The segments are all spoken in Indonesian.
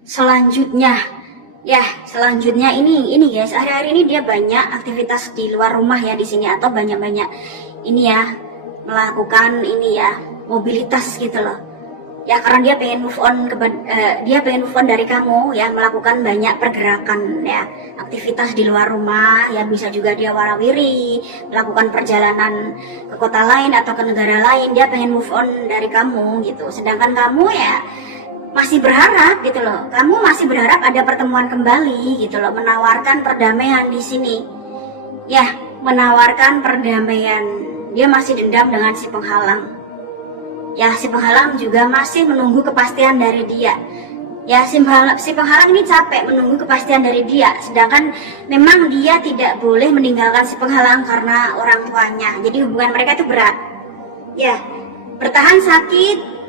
Selanjutnya, selanjutnya ini guys, hari-hari ini dia banyak aktivitas di luar rumah ya di sini, atau banyak-banyak ini ya, melakukan ini ya, mobilitas gitu loh. Ya karena dia pengen move on dari kamu ya, melakukan banyak pergerakan ya, aktivitas di luar rumah ya, bisa juga dia warawiri, melakukan perjalanan ke kota lain atau ke negara lain. Dia pengen move on dari kamu gitu. Sedangkan kamu ya masih berharap gitu loh. Kamu masih berharap ada pertemuan kembali gitu loh, menawarkan perdamaian di sini. Ya, menawarkan perdamaian. Dia masih dendam dengan si penghalang. Ya, si penghalang juga masih menunggu kepastian dari dia. Ya, si penghalang ini capek menunggu kepastian dari dia. Sedangkan memang dia tidak boleh meninggalkan si penghalang karena orang tuanya. Jadi hubungan mereka itu berat. Ya, bertahan sakit.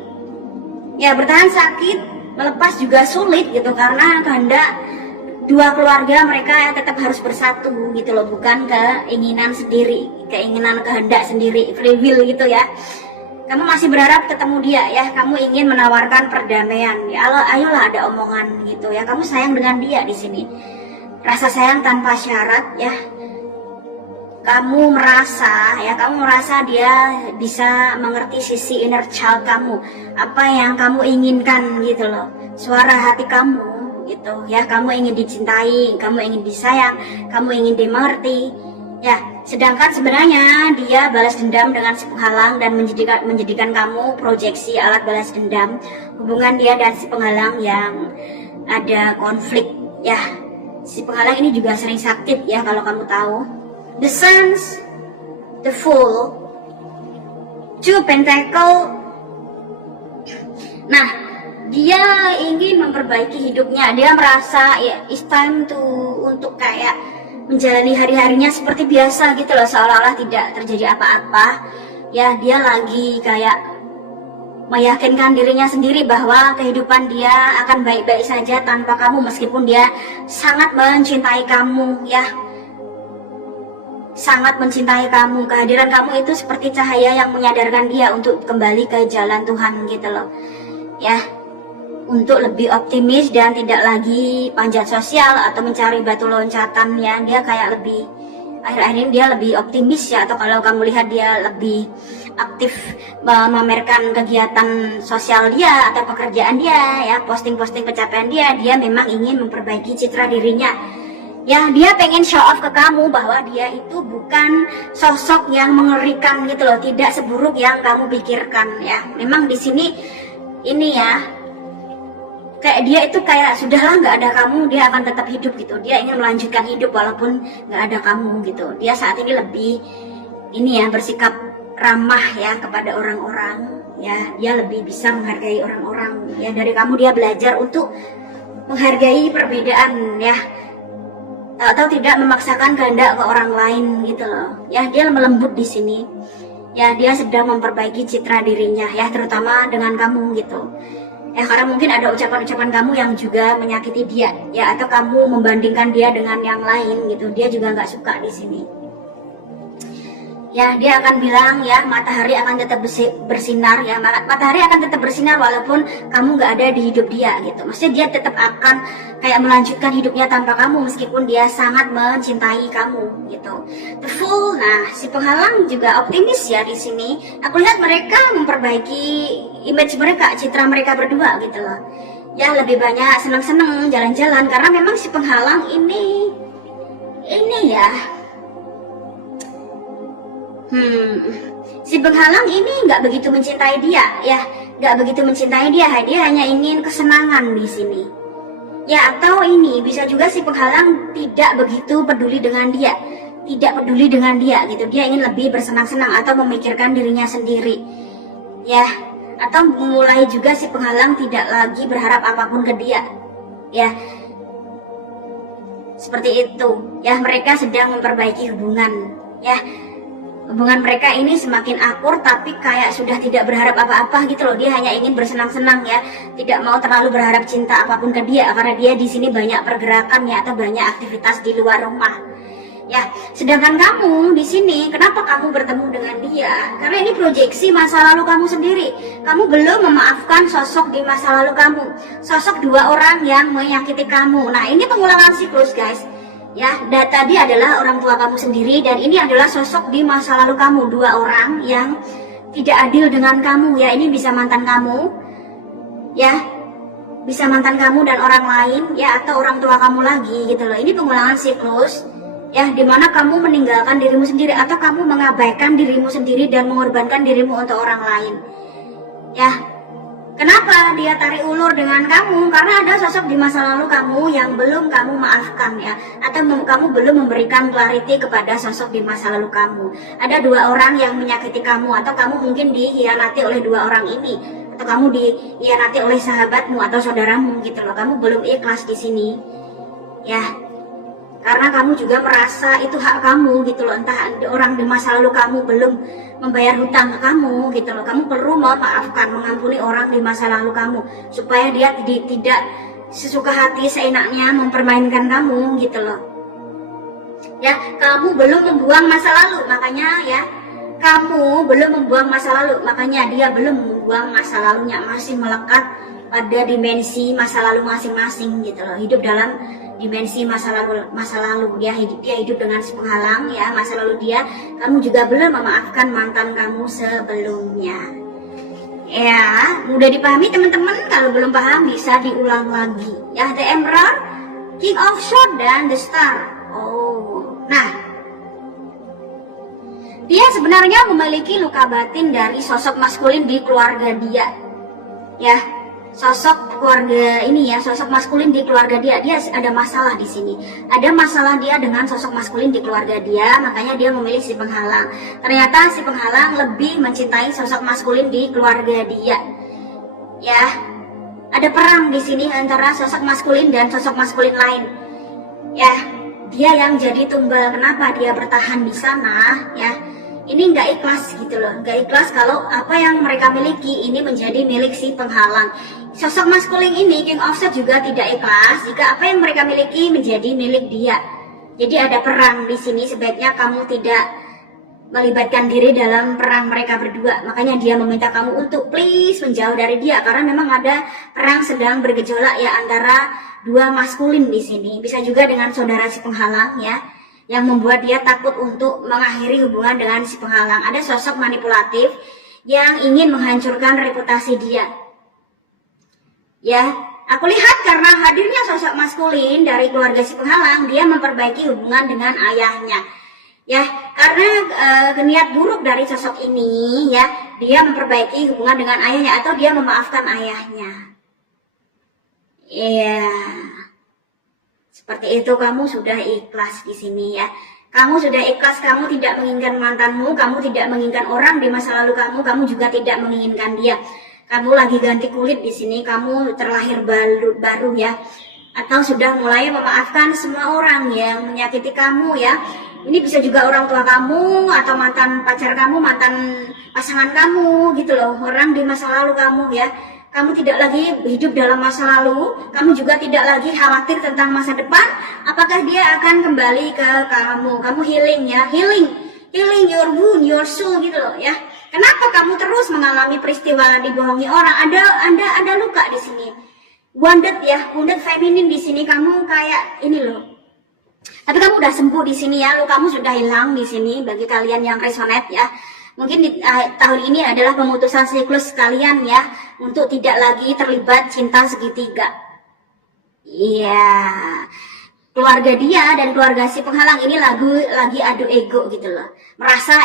Ya, bertahan sakit, melepas juga sulit gitu, karena kehendak dua keluarga mereka tetap harus bersatu gitu loh, bukan keinginan sendiri, keinginan kehendak sendiri, free will gitu ya. Kamu masih berharap ketemu dia ya, kamu ingin menawarkan perdamaian. Ya ayolah ada omongan gitu ya. Kamu sayang dengan dia di sini. Rasa sayang tanpa syarat ya. Kamu merasa dia bisa mengerti sisi inner child kamu, apa yang kamu inginkan gitu loh. Suara hati kamu gitu ya. Kamu ingin dicintai, kamu ingin disayang, kamu ingin dimengerti. Ya, sedangkan sebenarnya dia balas dendam dengan si penghalang dan menjadikan kamu proyeksi alat balas dendam. Hubungan dia dan si penghalang yang ada konflik ya. Si penghalang ini juga sering sakit ya, kalau kamu tahu. The Sons, the Fool, Two Pentacle. Nah, dia ingin memperbaiki hidupnya. Dia merasa ya it's time untuk kayak menjalani hari-harinya seperti biasa gitu loh, seolah-olah tidak terjadi apa-apa. Ya, dia lagi kayak meyakinkan dirinya sendiri bahwa kehidupan dia akan baik-baik saja tanpa kamu, meskipun dia sangat mencintai kamu ya. Sangat mencintai kamu. Kehadiran kamu itu seperti cahaya yang menyadarkan dia untuk kembali ke jalan Tuhan gitu loh. Ya, untuk lebih optimis dan tidak lagi panjat sosial atau mencari batu loncatan ya. Dia kayak lebih, akhir-akhir ini dia lebih optimis ya, atau kalau kamu lihat dia lebih aktif memamerkan kegiatan sosial dia atau pekerjaan dia ya, posting-posting pencapaian dia memang ingin memperbaiki citra dirinya. Ya, dia pengen show off ke kamu bahwa dia itu bukan sosok yang mengerikan gitu loh, tidak seburuk yang kamu pikirkan ya. Memang di sini ini ya, kayak dia itu kayak sudahlah nggak ada kamu, dia akan tetap hidup gitu. Dia ingin melanjutkan hidup walaupun nggak ada kamu gitu. Dia saat ini lebih ini ya, bersikap ramah ya kepada orang-orang ya. Dia lebih bisa menghargai orang-orang ya. Dari kamu dia belajar untuk menghargai perbedaan ya, atau tidak memaksakan kehendak ke orang lain gitu loh ya. Dia melembut di sini ya. Dia sedang memperbaiki citra dirinya ya, terutama dengan kamu gitu ya, karena mungkin ada ucapan-ucapan kamu yang juga menyakiti dia ya, atau kamu membandingkan dia dengan yang lain gitu. Dia juga nggak suka di sini ya. Dia akan bilang ya, matahari akan tetap bersinar ya, matahari akan tetap bersinar walaupun kamu nggak ada di hidup dia gitu. Maksudnya dia tetap akan kayak melanjutkan hidupnya tanpa kamu, meskipun dia sangat mencintai kamu gitu. The Fool, nah si penghalang juga optimis ya di sini. Aku lihat mereka memperbaiki image mereka, citra mereka berdua gitu loh ya. Lebih banyak senang-senang jalan-jalan, karena memang si penghalang ini ya, si penghalang ini nggak begitu mencintai dia ya, nggak begitu mencintai dia. Dia hanya ingin kesenangan di sini ya. Atau ini bisa juga si penghalang tidak begitu peduli dengan dia, tidak peduli dengan dia gitu. Dia ingin lebih bersenang-senang atau memikirkan dirinya sendiri ya. Atau mulai juga si penghalang tidak lagi berharap apapun ke dia ya, seperti itu ya. Mereka sedang memperbaiki hubungan ya. Hubungan mereka ini semakin akur, tapi kayak sudah tidak berharap apa-apa gitu loh. Dia hanya ingin bersenang-senang ya, tidak mau terlalu berharap cinta apapun ke dia, karena dia di sini banyak pergerakan ya, atau banyak aktivitas di luar rumah Ya, sedangkan kamu di sini, kenapa kamu bertemu dengan dia? Karena ini proyeksi masa lalu kamu sendiri. Kamu belum memaafkan sosok di masa lalu kamu. Sosok dua orang yang menyakiti kamu. Nah, ini pengulangan siklus, guys. Ya, tadi adalah orang tua kamu sendiri, dan ini adalah sosok di masa lalu kamu. Dua orang yang tidak adil dengan kamu. Ya, ini bisa mantan kamu. Ya, bisa mantan kamu dan orang lain, ya, atau orang tua kamu lagi gitu loh. Ini pengulangan siklus. Ya, dimana kamu meninggalkan dirimu sendiri atau kamu mengabaikan dirimu sendiri dan mengorbankan dirimu untuk orang lain. Ya, kenapa dia tarik ulur dengan kamu? Karena ada sosok di masa lalu kamu yang belum kamu maafkan, ya, atau kamu belum memberikan clarity kepada sosok di masa lalu kamu. Ada dua orang yang menyakiti kamu, atau kamu mungkin dikhianati oleh dua orang ini, atau kamu dikhianati oleh sahabatmu atau saudaramu gitu loh. Kamu belum ikhlas di sini, ya. Karena kamu juga merasa itu hak kamu gitu loh, entah orang di masa lalu kamu belum membayar hutang ke kamu gitu loh. Kamu perlu memaafkan, mengampuni orang di masa lalu kamu supaya dia tidak sesuka hati seenaknya mempermainkan kamu gitu loh. Ya, kamu belum membuang masa lalu, makanya ya, kamu belum membuang masa lalu, makanya dia belum membuang masa lalunya, masih melekat pada dimensi masa lalu masing-masing gitu loh. Hidup dalam dimensi masa lalu dia hidup dengan si penghalang, ya, masa lalu dia. Kamu juga belum memaafkan mantan kamu sebelumnya. Ya, mudah dipahami teman-teman. Kalau belum paham bisa diulang lagi, ya. The Emperor, King of Swords, dan The Star. Oh, nah, dia sebenarnya memiliki luka batin dari sosok maskulin di keluarga dia, ya. Sosok keluarga ini, ya, sosok maskulin di keluarga dia ada masalah di sini. Ada masalah dia dengan sosok maskulin di keluarga dia, makanya dia memilih si penghalang. Ternyata si penghalang lebih mencintai sosok maskulin di keluarga dia. Ya, ada perang di sini antara sosok maskulin dan sosok maskulin lain. Ya, dia yang jadi tumbal. Kenapa dia bertahan di sana, ya? Ini nggak ikhlas gitu loh, nggak ikhlas kalau apa yang mereka miliki ini menjadi milik si penghalang. Sosok maskulin ini, King of Swords, juga tidak ikhlas jika apa yang mereka miliki menjadi milik dia. Jadi ada perang di sini. Sebaiknya kamu tidak melibatkan diri dalam perang mereka berdua. Makanya dia meminta kamu untuk please menjauh dari dia, karena memang ada perang sedang bergejolak, ya, antara dua maskulin di sini. Bisa juga dengan saudara si penghalang, ya, yang membuat dia takut untuk mengakhiri hubungan dengan si penghalang. Ada sosok manipulatif yang ingin menghancurkan reputasi dia. Ya, aku lihat karena hadirnya sosok maskulin dari keluarga si penghalang, dia memperbaiki hubungan dengan ayahnya. Ya, karena niat buruk dari sosok ini, ya, dia memperbaiki hubungan dengan ayahnya atau dia memaafkan ayahnya. Iya. Seperti itu, kamu sudah ikhlas di sini, ya. Kamu sudah ikhlas, kamu tidak menginginkan mantanmu, kamu tidak menginginkan orang di masa lalu kamu juga tidak menginginkan dia. Kamu lagi ganti kulit di sini, kamu terlahir baru, ya. Atau sudah mulai memaafkan semua orang yang menyakiti kamu, ya. Ini bisa juga orang tua kamu atau mantan pacar kamu, mantan pasangan kamu gitu loh, orang di masa lalu kamu, ya. Kamu tidak lagi hidup dalam masa lalu, kamu juga tidak lagi khawatir tentang masa depan, apakah dia akan kembali ke kamu. Kamu healing, ya, healing your wound, your soul gitu loh, ya. Kenapa kamu terus mengalami peristiwa dibohongi orang? Ada luka di sini. Wounded, ya, wounded feminin di sini. Kamu kayak ini loh. Tapi kamu udah sembuh di sini, ya. Lukamu sudah hilang di sini. Bagi kalian yang resonate, ya. Mungkin tahun ini adalah pemutusan siklus kalian, ya, untuk tidak lagi terlibat cinta segitiga. Iya. Keluarga dia dan keluarga si penghalang ini lagi adu ego gitu loh. Merasa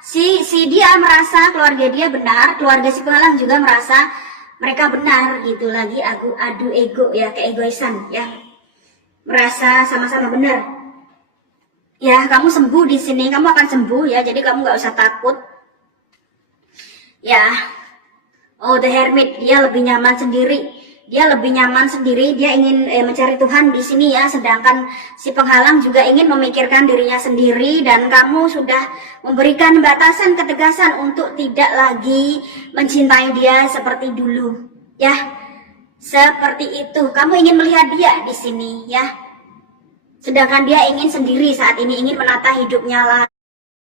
si dia merasa keluarga dia benar, keluarga si penghalang juga merasa mereka benar gitu, lagi adu ego, ya, keegoisan, ya. Merasa sama-sama benar. Ya, kamu sembuh di sini, kamu akan sembuh, ya. Jadi kamu nggak usah takut. Ya. Oh, The Hermit, dia lebih nyaman sendiri. Dia lebih nyaman sendiri, dia ingin mencari Tuhan di sini, ya. Sedangkan si penghalang juga ingin memikirkan dirinya sendiri, dan kamu sudah memberikan batasan, ketegasan untuk tidak lagi mencintai dia seperti dulu, ya. Seperti itu. Kamu ingin melihat dia di sini, ya. Sedangkan dia ingin sendiri saat ini, ingin menata hidupnya lah.